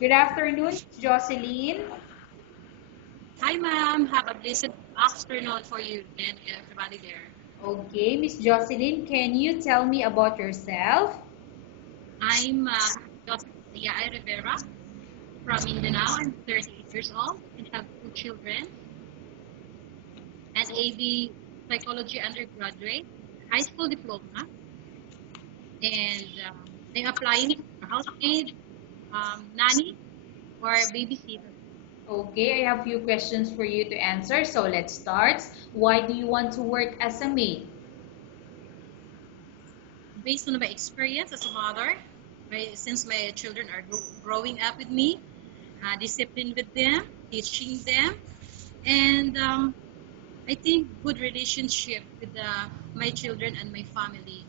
Good afternoon, Jocelyn. Hi, ma'am. Have a blessed afternoon for you and everybody there. Okay, Miss Jocelyn, can you tell me about yourself? I'm Josiah Rivera from Mindanao. I'm 38 years old and have two children. An AB psychology undergraduate, high school diploma, and I'm applying for housemaid, nanny, or babysitter. Okay, I have a few questions for you to answer, so let's start. Why do you want to work as a maid? Based on my experience as a mother, since my children are growing up with me, discipline with them, teaching them, and I think good relationship with my children and my family.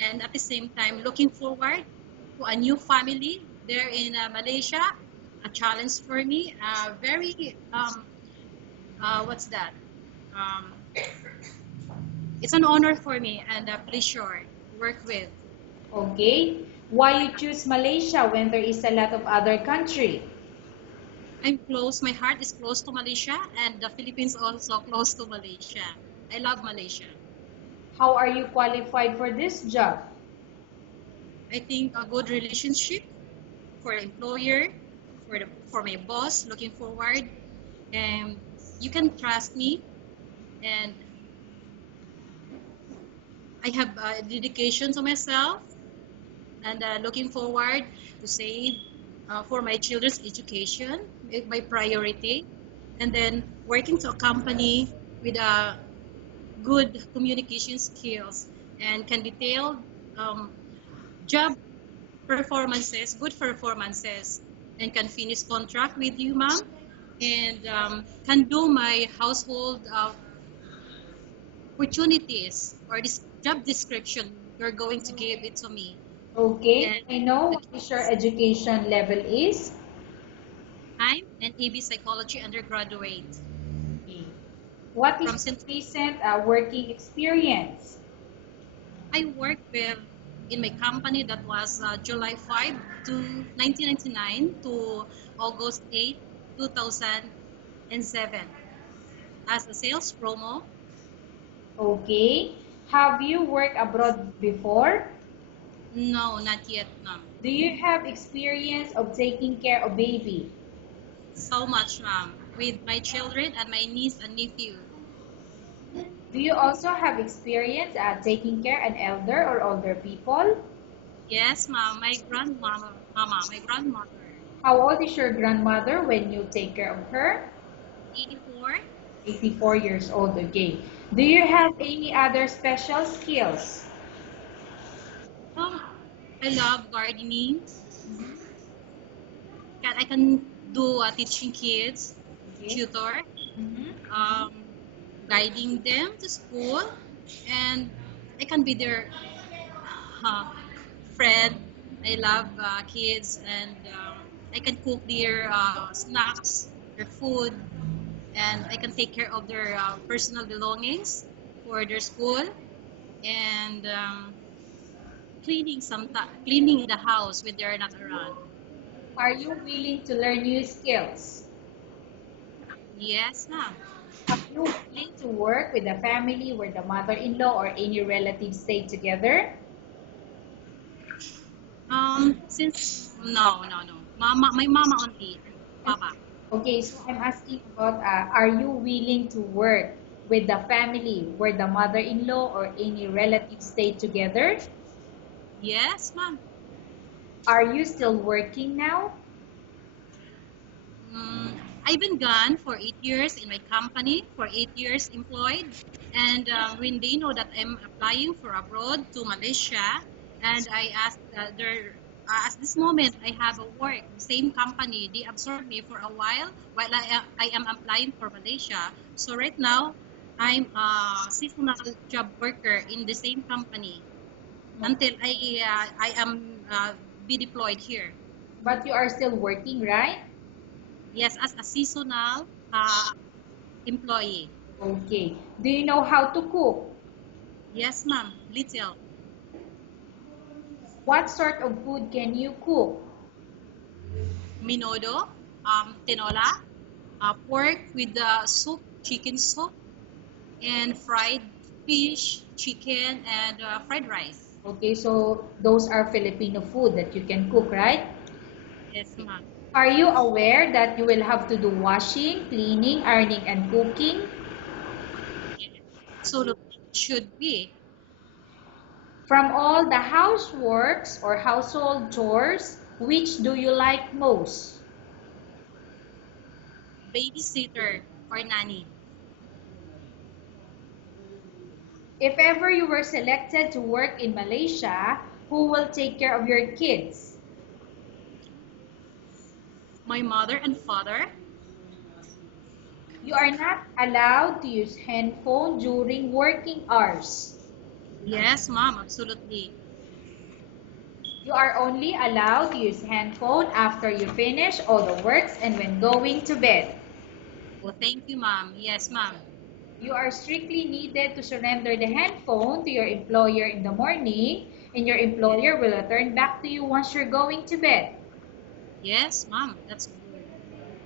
And at the same time, looking forward to a new family there in Malaysia, a challenge for me. Very, what's that? Um, it's an honor for me and a pleasure to work with. Okay, why you choose Malaysia when there is a lot of other country? I'm close. My heart is close to Malaysia, and the Philippines also close to Malaysia. I love Malaysia. How are you qualified for this job? I think a good relationship for the employer, for my boss, looking forward, and you can trust me, and I have dedication to myself, and looking forward to save for my children's education, my priority, and then working to a company with good communication skills and can detail um, job performances, good performances, and can finish contract with you, ma'am, and can do my household opportunities or this job description you're going to give it to me. Okay, And I know the what is your kids, education level is. I'm an AB psychology undergraduate Okay. What is from your St. recent working experience? I worked with in my company that was July 5 to 1999 to August 8, 2007 as a sales promo. Okay. Have you worked abroad before? No, not yet, ma'am. Do you have experience of taking care of baby? So much, ma'am, with my children and my niece and nephew. Do you also have experience at taking care an elder or older people? Yes, ma'am, my grandmother, How old is your grandmother when you take care of her? 84. 84 years old, okay. Do you have any other special skills? Oh, I love gardening. I can do teaching kids, Okay. tutor, Mhm. um, guiding them to school, and I can be their uh, friend. I love kids, and I can cook their snacks, their food, and I can take care of their personal belongings for their school, and cleaning the house when they're not around. Are you willing to learn new skills? Yes, ma'am. Are you willing to work with a family where the mother-in-law or any relatives stay together? Since no, my mama only, and papa. Okay, so I'm asking about are you willing to work with the family where the mother-in-law or any relatives stay together? Yes, ma'am. Are you still working now? Mm, I've been gone for 8 years in my company, for 8 years employed. And when they know that I'm applying for abroad to Malaysia, and I asked at this moment I have a work, same company, they absorbed me for a while I am applying for Malaysia. So right now, I'm a seasonal job worker in the same company until I am be deployed here. But you are still working, right? Yes, as a seasonal uh, employee. Okay. Do you know how to cook? Yes, ma'am. Little. What sort of food can you cook? Minodo, tinola, pork with soup, chicken soup, and fried fish, chicken, and fried rice. Okay, so those are Filipino food that you can cook, right? Yes, ma'am. Are you aware that you will have to do washing, cleaning, ironing, and cooking? Absolutely should be. From all the houseworks or household chores, which do you like most? Babysitter or nanny. If ever you were selected to work in Malaysia, who will take care of your kids? My mother and father. You are not allowed to use handphone during working hours. Yes, ma'am, absolutely. You are only allowed to use handphone after you finish all the works and when going to bed. Well, thank you, ma'am. Yes, ma'am. You are strictly needed to surrender the handphone to your employer in the morning, and your employer will return back to you once you're going to bed. Yes, ma'am. That's good.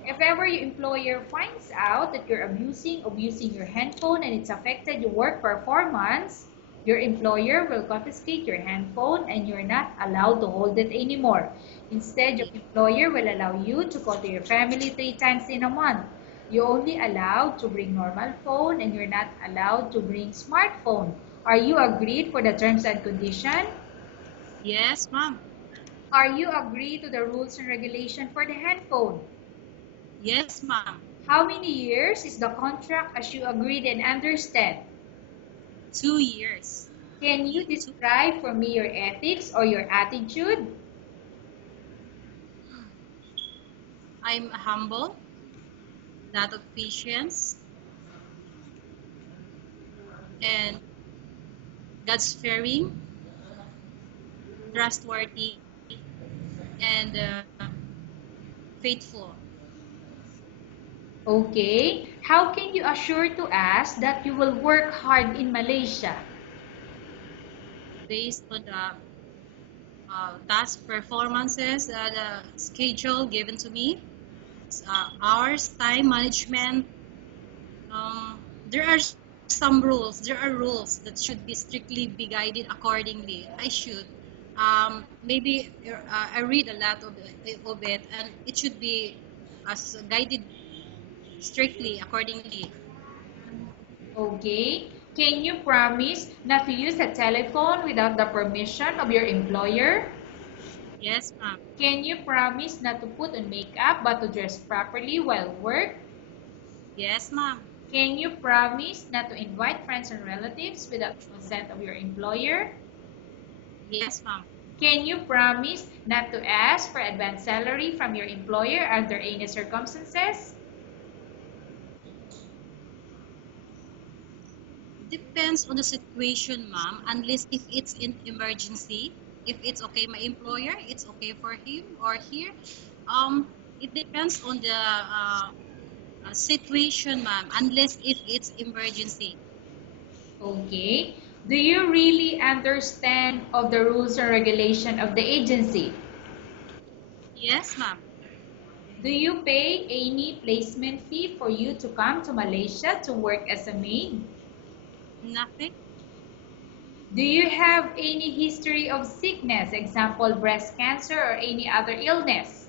If ever your employer finds out that you're abusing your handphone and it's affected your work performance, your employer will confiscate your handphone and you're not allowed to hold it anymore. Instead, your employer will allow you to call to your family 3 times in a month. You're only allowed to bring normal phone and you're not allowed to bring smartphone. Are you agreed for the terms and condition? Yes, ma'am. Are you agreed to the rules and regulation for the handphone? Yes, ma'am. How many years is the contract as you agreed and understand? 2 years. Can you describe for me your ethics or your attitude? I'm humble, lot of patience, and God's fearing, trustworthy, and faithful. Okay. How can you assure to us that you will work hard in Malaysia? Based on the task performances, the schedule given to me, hours, time management. There are some rules. There are rules that should be strictly be guided accordingly. I should. Maybe I read a lot of it, and it should be as guided strictly accordingly. Okay. Can you promise not to use a telephone without the permission of your employer? Yes, ma'am. Can you promise not to put on makeup but to dress properly while work? Yes, ma'am. Can you promise not to invite friends and relatives without the consent of your employer? Yes, ma'am. Can you promise not to ask for advance salary from your employer under any circumstances? Depends on the situation, ma'am. Unless if it's an emergency, if it's okay, my employer, it's okay for him or here. It depends on the situation, ma'am. Unless if it's emergency. Okay. Do you really understand of the rules and regulation of the agency? Yes, ma'am. Do you pay any placement fee for you to come to Malaysia to work as a maid? Nothing. Do you have any history of sickness, example breast cancer or any other illness?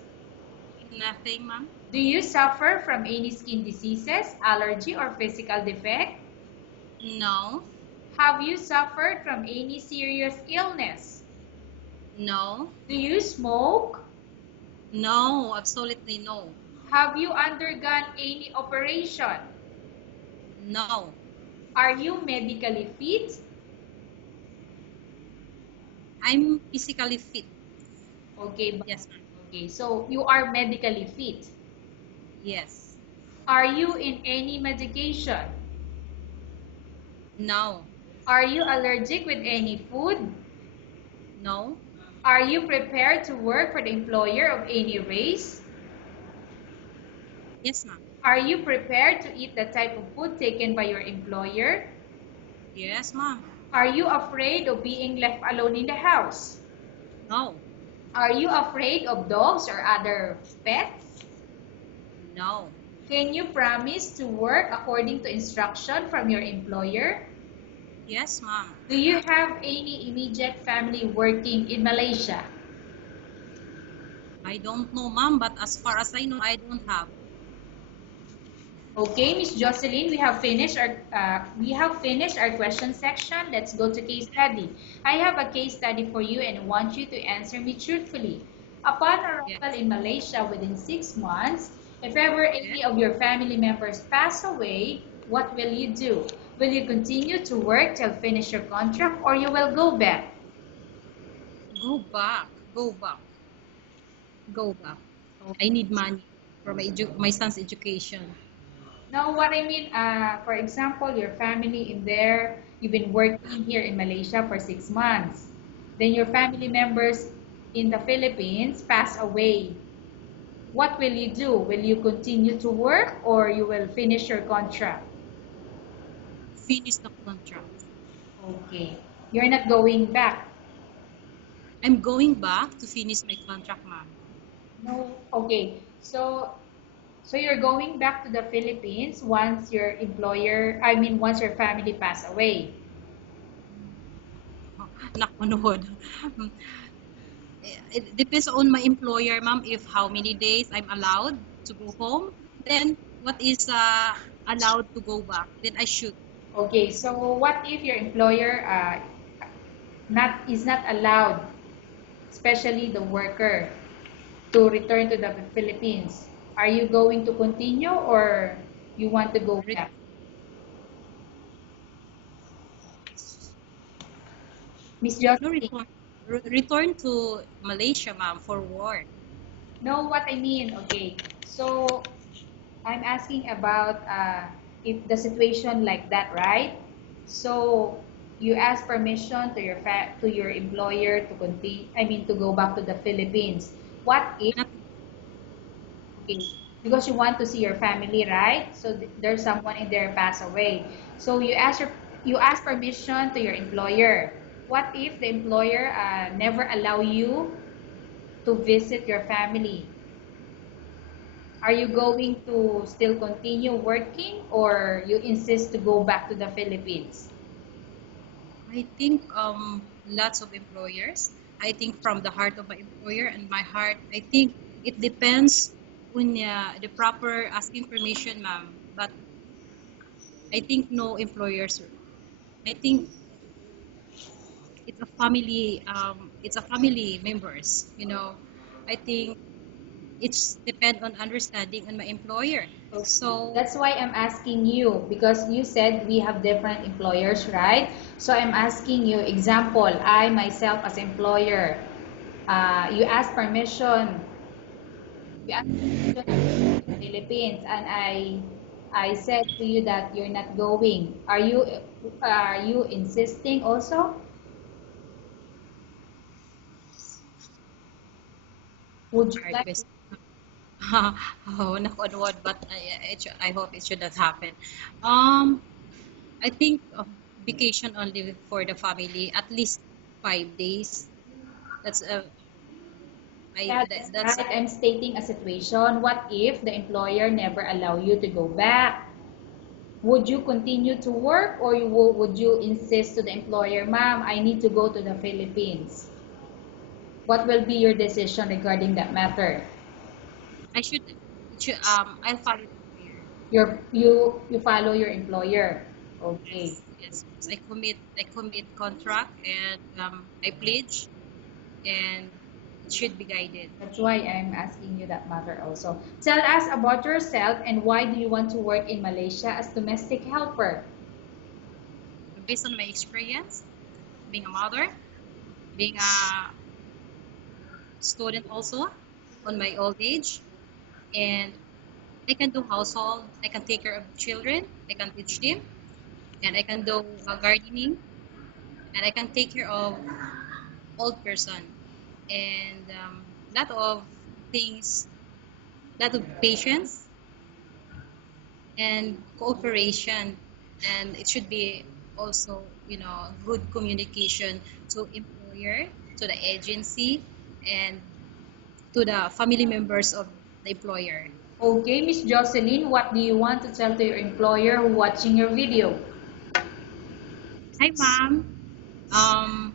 Nothing, ma'am. Do you suffer from any skin diseases, allergy or physical defect? No. Have you suffered from any serious illness? No. Do you smoke? No. Absolutely no. Have you undergone any operation? No. Are you medically fit? I'm physically fit. Okay, Yes, ma'am. okay. So you are medically fit. Yes. Are you in any medication? No. Are you allergic with any food? No. Are you prepared to work for the employer of any race? Yes, ma'am. Are you prepared to eat the type of food taken by your employer? Yes, ma'am. Are you afraid of being left alone in the house? No. Are you afraid of dogs or other pets? No. Can you promise to work according to instruction from your employer? Yes, ma'am. Do you have any immediate family working in Malaysia? I don't know, ma'am, but as far as I know, I don't have. Okay, Miss Jocelyn, we have finished our question section. Let's go to case study. I have a case study for you and want you to answer me truthfully. Upon arrival Yes. in Malaysia within 6 months, if ever Yes. any of your family members pass away, what will you do? Will you continue to work till finish your contract or you will go back? Go back. Go back. Go back. I need money for my son's education. Now, what I mean, for example, your family in there, you've been working here in Malaysia for 6 months. Then your family members in the Philippines pass away. What will you do? Will you continue to work or you will finish your contract? Finish the contract. Okay. You're not going back. I'm going back to finish my contract, ma'am. No. Okay. So you're going back to the Philippines once your employer, I mean once your family pass away. Oh, nakanood. It depends on my employer, ma'am, if how many days I'm allowed to go home. Then what is allowed to go back? Then I should. Okay. So what if your employer not is not allowed, especially the worker, to return to the Philippines? Are you going to continue or you want to go Re- back? Miss no, Josephine, return to Malaysia, ma'am, for work. know what I mean? Okay. So I'm asking about if the situation like that, right? So you ask permission to your employer to continue. I mean to go back to the Philippines. What if Not, okay, because you want to see your family, right? So there's someone in there pass away. So you ask permission to your employer. What if the employer never allow you to visit your family? Are you going to still continue working or you insist to go back to the Philippines? I think lots of employers. I think from the heart of my employer and my heart, I think it depends on the proper asking permission, ma'am. But I think no employers. I think it's a family members. I think it's depend on understanding on my employer. Okay. So That's why I'm asking you because you said we have different employers, right? So I'm asking you, example, I myself as employer, you ask permission, you ask permission to the Philippines, and I said to you that you're not going. Are you insisting also? Would you hard like? question. Oh, knock on wood, but I hope it should not happen. I think vacation only for the family, at least 5 days. That's Yeah, that's that's right. I'm stating a situation. What if the employer never allow you to go back? Would you continue to work or would you insist to the employer, ma'am, I need to go to the Philippines? What will be your decision regarding that matter? I should I'll follow the employer. You follow your employer. Okay. Yes. I commit contract and I pledge and it should be guided. That's why I'm asking you that matter also. Tell us about yourself and why do you want to work in Malaysia as domestic helper? Based on my experience, being a mother, being a student also on my old age, and I can do household, I can take care of children, I can teach them, and I can do gardening, and I can take care of old person, and lot of things, lot of patience and cooperation, and it should be also good communication to employer, to the agency, and to the family members of the employer. Okay, Miss Jocelyn, what do you want to tell to your employer watching your video? Hi, ma'am. Um,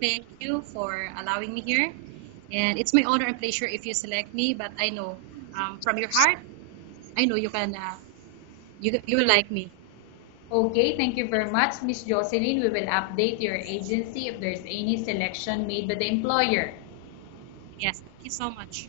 Thank you for allowing me here. And it's my honor and pleasure if you select me. But I know from your heart, I know you can you will like me. Okay, thank you very much, Miss Jocelyn. We will update your agency if there's any selection made by the employer. Yes, thank you so much.